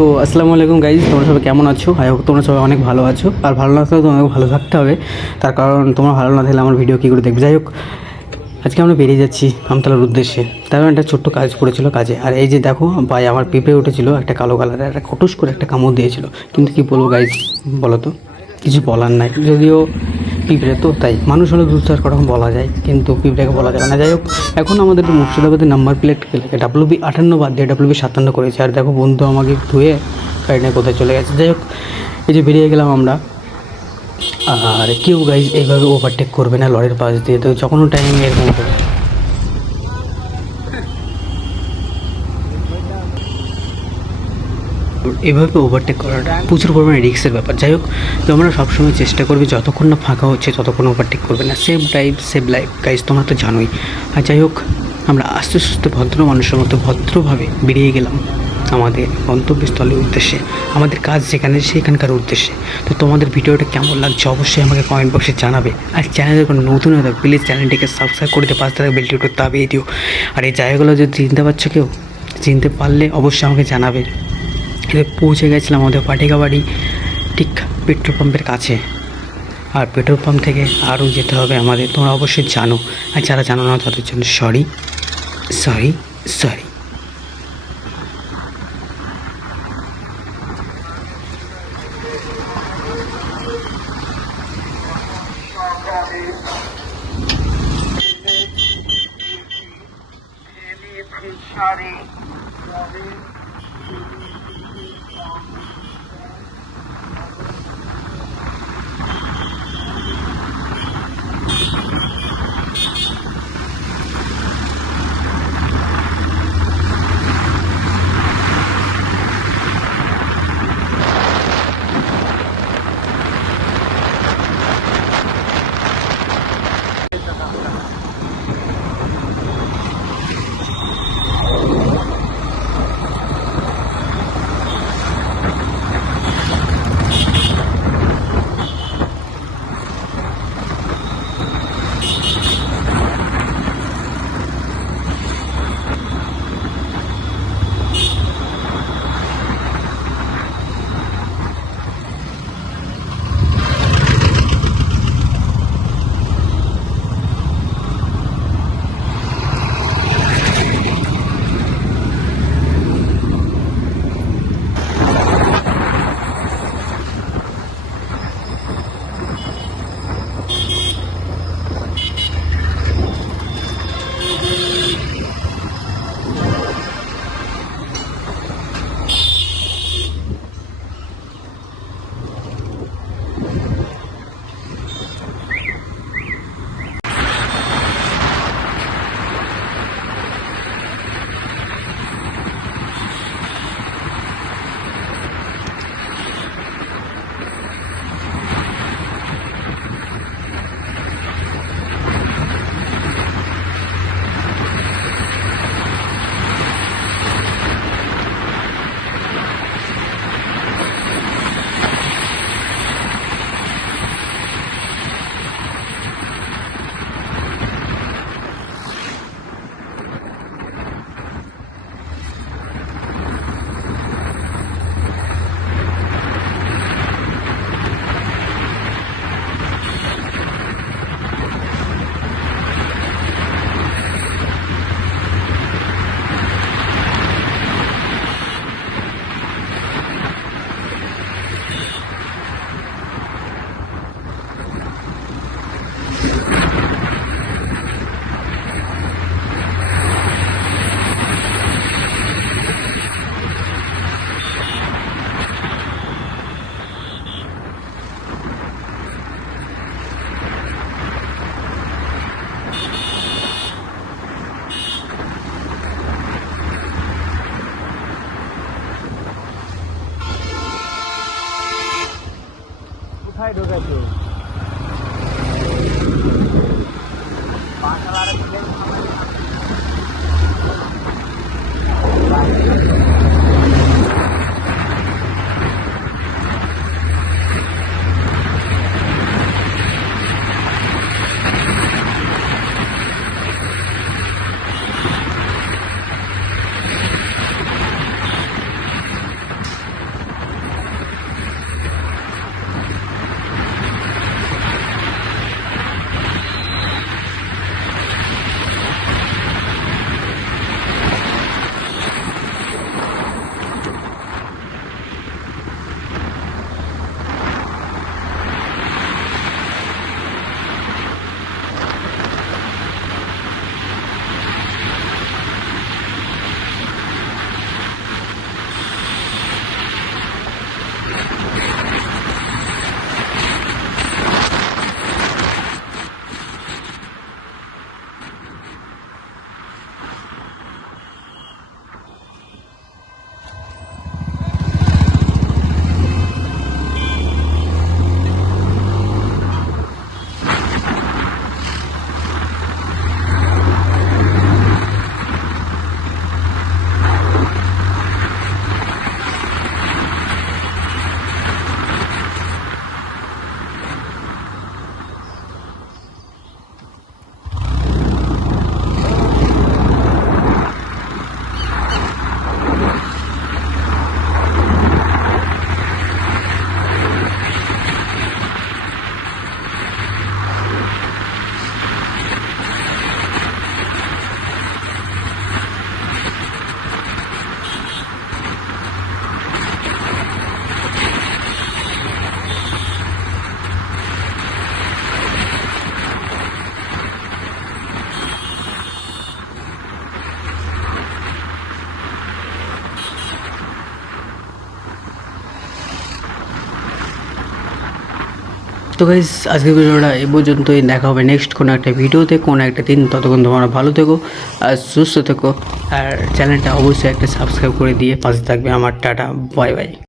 তো আসসালামু আলাইকুম গাইজ তোমরা সবাই কেমন আছো? আই হোক তোমরা সবাই অনেক ভালো আছো। আর ভালো না থাকলেও তোমাকে ভালো থাকতে হবে। তার কারণ তোমরা ভালো না থাকলে আমার ভিডিও কী করে দেখবে? যাই হোক, আজকে আমরা বেরিয়ে যাচ্ছি আমতলার উদ্দেশ্যে। তারপর একটা ছোট্ট কাজ পড়েছিল কাজে। আর এই যে দেখো, ভাই আমার পিঁপড়ে উঠেছিল, একটা কালো কালারের একটা কটুস করে একটা কামড় দিয়েছিল। কিন্তু কি বলব গাইজ বলো তো? কিছু বলার নাই। যদিও পিঁপড়ে তো তাই। মানুষ হলে দুধ চাষ করা বলা যায়, কিন্তু পিঁপড়েকে বলা যাবে না। যাই হোক, এখন আমাদের মুর্শিদাবাদের নাম্বার প্লেট ডাব্লু বি আটান্ন বাদ দিয়ে ডাব্লু বি সাতান্ন করেছে। আর দেখো, বন্ধু আমাকে ধুয়ে গাড়ি নিয়ে কোথায় চলে গেছে। যাই হোক, এই যে বেরিয়ে গেলাম আমরা। আর কেউ গাইজ এইভাবে ওভারটেক করবে না লরির পাশ দিয়ে। তো যখনও টাইম এরকম হবে এভাবে ওভারটেক করাটা প্রচুর পরিমাণে রিস্কের ব্যাপার। যাই হোক, তোমরা সবসময় চেষ্টা করবে যতক্ষণ না ফাঁকা হচ্ছে ততক্ষণ ওভারটেক করবে না। Safe drive save life guys তোমরা তো জানোই। আর যাই হোক, আমরা আস্তে সুস্থে ভদ্র মানুষের মতো ভদ্রভাবে বেরিয়ে গেলাম আমাদের গন্তব্যস্থলের উদ্দেশ্যে। আমাদের কাজ যেখানে, সেখানকার উদ্দেশ্যে। তো তোমাদের ভিডিওটা কেমন লাগছে অবশ্যই আমাকে কমেন্ট বক্সে জানাবে। আর চ্যানেলের কোনো নতুন হয়ে প্লিজ চ্যানেলটিকে সাবস্ক্রাইব করে দিয়ে পাঁচ টাকা বেলটি একটু দাবিয়ে দিও। আর এই জায়গাগুলো যদি চিনতে পারছ কেউ, চিনতে পারলে অবশ্যই আমাকে জানাবে। পৌঁছে গেছিলাম আমাদের পাটিকা বাড়ি, ঠিক পেট্রোল পাম্পের কাছে। আর পেট্রোল পাম্প থেকে আরও যেতে হবে আমাদের, তোমরা অবশ্যই জানো। আর যারা জানো না, তাদের জন্য সরি সরি সরি কোথায় ঢুকেছে তো গাইজ আজকের ভিডিওটা এ পর্যন্তই। দেখা হবে নেক্সট কোনো একটা ভিডিওতে, কোনো একটা দিন। ততক্ষণ তোমরা ভালো থেকো আর সুস্থ থেকো। আর চ্যানেলটা অবশ্যই একটা সাবস্ক্রাইব করে দিয়ে পাশে থাকবে আমার টাটা। Bye bye